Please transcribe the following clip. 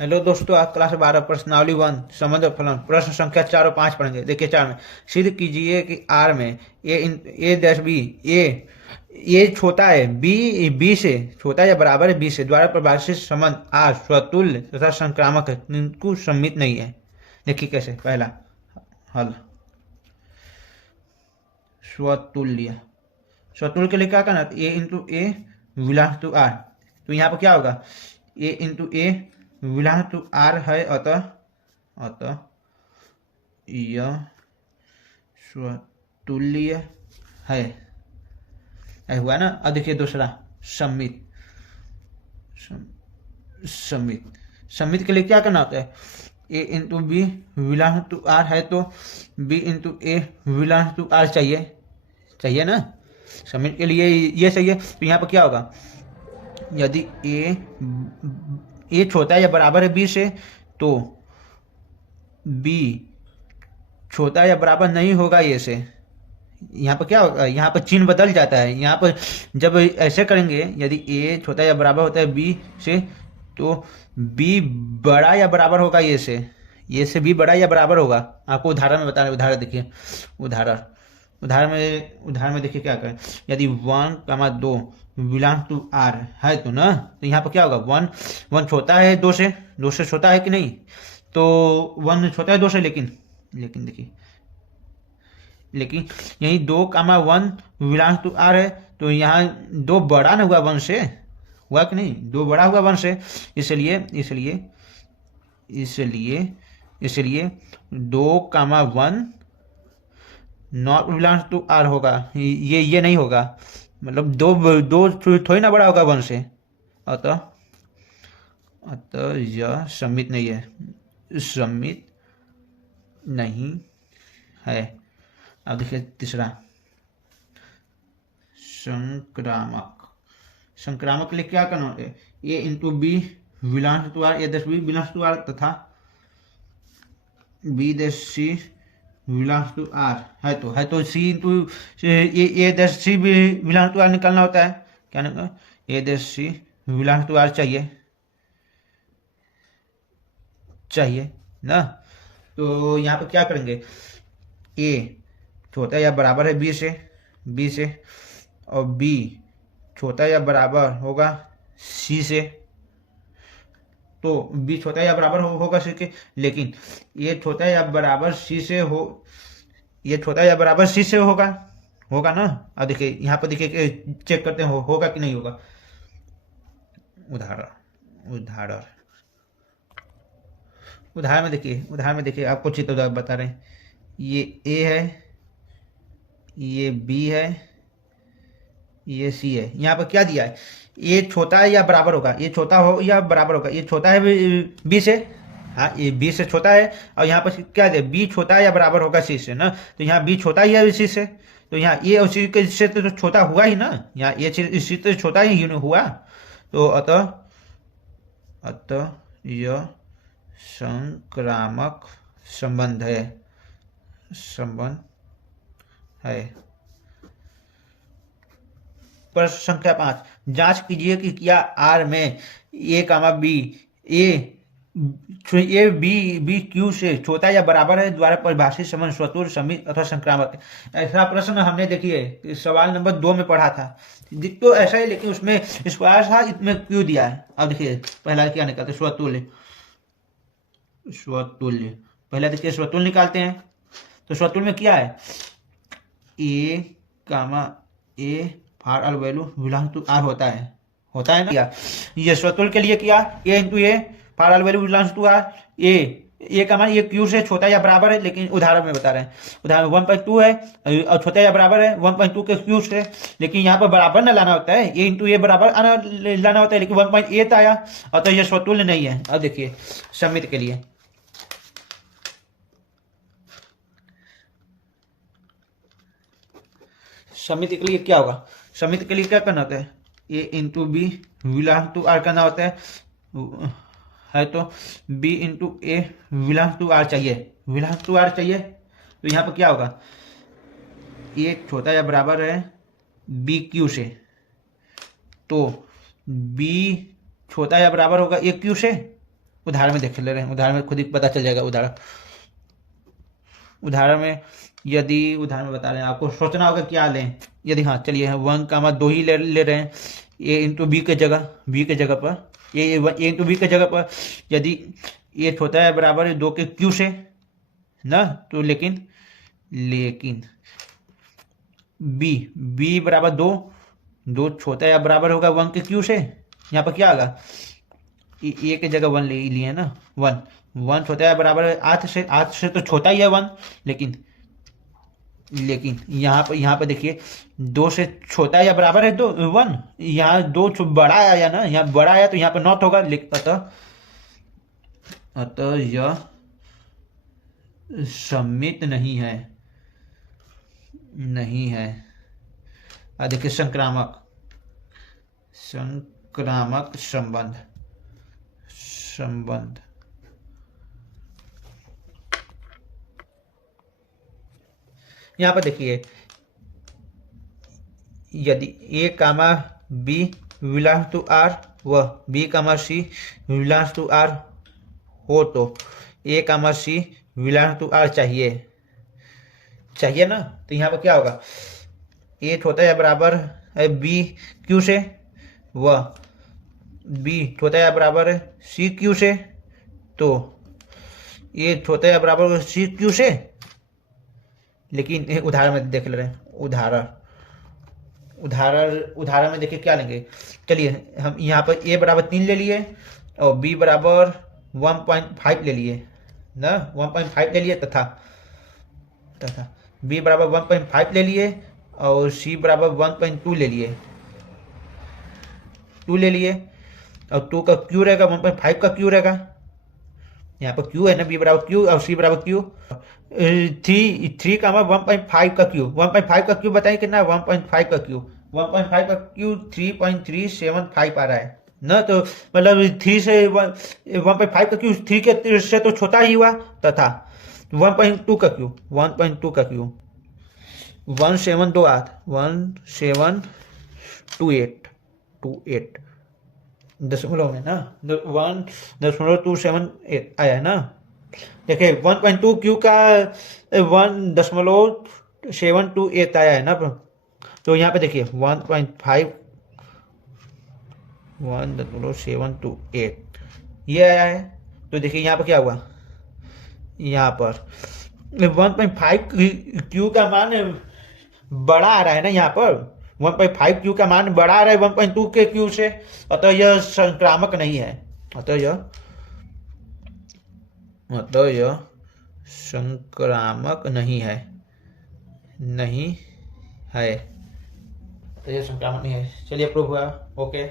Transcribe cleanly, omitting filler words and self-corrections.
Hello दोस्तों, आज class 12 प्रश्नावली 1 संबंध फलन प्रश्न संख्या 4 और 5 पढ़ेंगे। देखिए 4 में सिद्ध कीजिए कि आर में ए डैश बी ए छोटा है बी से छोटा या बराबर है बी से द्वारा परिभाषित संबंध आर स्वतुल्य तथा संक्रामक है किंतु सममित नहीं है। देखिए कैसे। पहला हल, स्वतुल्य। स्वतुल्य के लिए क्या करना, ए इंटू ए विलास टू आर। तो यहाँ पर क्या होगा, ए इंटू ए विलास टू आर है, अतः अतः यह स्वतुल्य है। हुआ ना। अब देखिए दूसरा सम्मित। सम्मित सम्मित के लिए क्या करना होता है, ए इंटू बी विलास टू आर है तो बी इंटू ए विलास टू आर चाहिए ना। सम्मित के लिए ये चाहिए। तो यहाँ पर क्या होगा, यदि ए छोटा या बराबर है बी से तो बी छोटा या बराबर नहीं होगा ए से। यहाँ पर क्या होगा, यहाँ पर चिन्ह बदल जाता है। यहाँ पर जब ऐसे करेंगे, यदि ए छोटा या बराबर होता है बी से तो बी बड़ा या बराबर होगा ए से बी बड़ा या बराबर होगा। आपको उदाहरण में बता रहे, उदाहरण देखिए। उदाहरण में देखिए क्या करें, यदि 1, 2 बिलोंग टू आर है तो ना, तो यहाँ पर क्या होगा, वन छोटा है दो से छोटा है कि नहीं, तो 1 छोटा है 2 से, लेकिन यही 2, 1 बिलोंग टू आर है तो यहाँ 2 बड़ा ना हुआ 1 से, हुआ कि नहीं, 2 बड़ा हुआ 1 से। इसलिए 2, 1 नॉट बिलोंग्स टू आर होगा। ये नहीं होगा, मतलब दो थोड़ी ना बड़ा होगा 1 से, अतः यह सम्मित नहीं है, सम्मित नहीं है। अब देखिए तीसरा संक्रामक के लिए क्या करना होता है, a into b belongs to R, a दस बी बिलोंग्स टू आर तथा बी दस सी बिलोंग्स टू आर है तो सी इंटू ए दस सी भी बिलोंग्स टू आर निकालना होता है। क्या निकालना, ए दस सी बिलोंग्स टू आर चाहिए ना। तो यहाँ पर क्या करेंगे, ए छोटा या बराबर है बी से और बी छोटा या बराबर होगा सी से, तो बी छोटा या बराबर होगा सी के, लेकिन ये छोटा या बराबर सी से होगा ना। अब देखिए यहाँ पर देखिए, चेक करते हैं होगा कि नहीं होगा। उदाहरण में देखिए आपको चित्र बता रहे हैं, ये ए है, ये बी है, ये सी है। यहाँ पर क्या दिया है, ये छोटा है या बराबर होगा, ये छोटा हो या बराबर होगा, ये छोटा है बी से, हाँ ये बी से छोटा है, और यहाँ पर क्या दिया, बी छोटा है या बराबर होगा सी से ना। तो यहाँ बी छोटा ही है सी से, तो यहाँ ये उसी के से तो छोटा हुआ ही ना, यहाँ ये इसी से छोटा ही हुआ। तो अतः यह संक्रामक संबंध है। प्रश्न संख्या 5, जांच कीजिए कि क्या आर में ए बी क्यू से छोटा या बराबर है द्वारा परिभाषित संबंध स्वतुल्य सम्मित अथवा संक्रामक है। ऐसा प्रश्न हमने देखिए सवाल नंबर 2 में पढ़ा था, तो ऐसा ही, लेकिन उसमें स्क्वायर था, इसमें क्यू दिया है। अब देखिए पहला क्या निकालते, स्वतुल्य। पहला देखिए स्वतुल्य निकालते हैं, तो स्वतुल्य में क्या है, a for all value belong to R होता है ना। ये स्वतुल्य के लिए किया, a into a for all value belongs to R, a का मान ये क्यू से छोटा या बराबर है, लेकिन उदाहरण में बता रहे हैं, उदाहरण 1.2 है और छोटा या बराबर है 1.2 के क्यू से, लेकिन यहाँ पर बराबर ना लाना होता है, ए इंटू ए बराबर लाना होता है, लेकिन 1.8 आया, और तो यह स्वतुल्य नहीं है। अब देखिए सम्मित के लिए, समिति के लिए क्या होगा, समिति के लिए क्या करना होता है, a into b belong to R करना होता है तो b into a belong to R चाहिए। तो यहाँ पर क्या होगा, ए छोटा या बराबर है बी क्यू से, तो बी छोटा या बराबर होगा ए क्यू से, उदाहरण में देख ले रहे हैं, उदाहरण में खुद ही पता चल जाएगा। उदाहरण में यदि उदाहरण में बता रहे हैं, आपको सोचना होगा क्या लें। यदि हाँ चलिए 1, 2 ही ले रहे हैं, ए इंटू बी के जगह पर ए इंटू बी के जगह पर यदि ए छोटा है बराबर है 2 के क्यू से ना, तो लेकिन बी बराबर 2 छोटा या बराबर होगा 1 के क्यू से। यहाँ पर क्या होगा, ए के जगह 1 ले लिए ना, 1 छोटा या बराबर है 8 से तो छोटा ही है 1, लेकिन यहाँ पर देखिए 2 से छोटा या बराबर है 1, यहाँ 2 बड़ा आया ना, यहाँ बड़ा आया तो यहाँ पर नॉट होगा। अतः यह सममित नहीं है। देखिए संक्रामक संबंध यहाँ पर देखिए यदि A comma B belongs to R व B comma C belongs to R हो तो A comma C belongs to R चाहिए ना। तो यहाँ पर क्या होगा, ए छोटा या बराबर है बी क्यू से व बी छोटा या बराबर है सी क्यू से, तो ए छोटा या बराबर है सी क्यू से। लेकिन उदाहरण में देख ले रहे हैं, उदाहरण में देखिए क्या लेंगे। चलिए हम यहाँ पर ए बराबर 3 ले लिए और बी बराबर 1.5 ले लिए ना, 1.5 ले लिए तथा बी बराबर 1.5 ले लिए और सी बराबर 1.2 ले लिए, 2 ले लिए और 2 का क्यू रहेगा, 1.5 का क्यू रहेगा। यहाँ पर क्यू है ना, बी बराबर क्यू और सी बराबर क्यू। 3 का 1.5 का क्यू, 1.5 का क्यू बताइए कितना, 1.5 का क्यू 3.375 आ रहा है ना। तो मतलब 3 से 1.5 का क्यू 3 के से तो छोटा ही हुआ, तथा 1.2 का क्यू 1728 दशमलव में ना, 1.278 आया है ना। देखिए 1.2 क्यू का 1.728 आया है ना। तो यहाँ पे देखिए 1.728 ये आया है। तो देखिए यहाँ पर क्या हुआ, यहाँ पर 1.5 क्यू का मान बड़ा आ रहा है ना, यहाँ पर 1.5 क्यू का मान बड़ा आ रहा है 1.2 के क्यू से, अतः यह संक्रामक नहीं है। अतः यह संक्रामक नहीं है। तो यह संक्रामक नहीं है। चलिए प्रूव हुआ, ओके।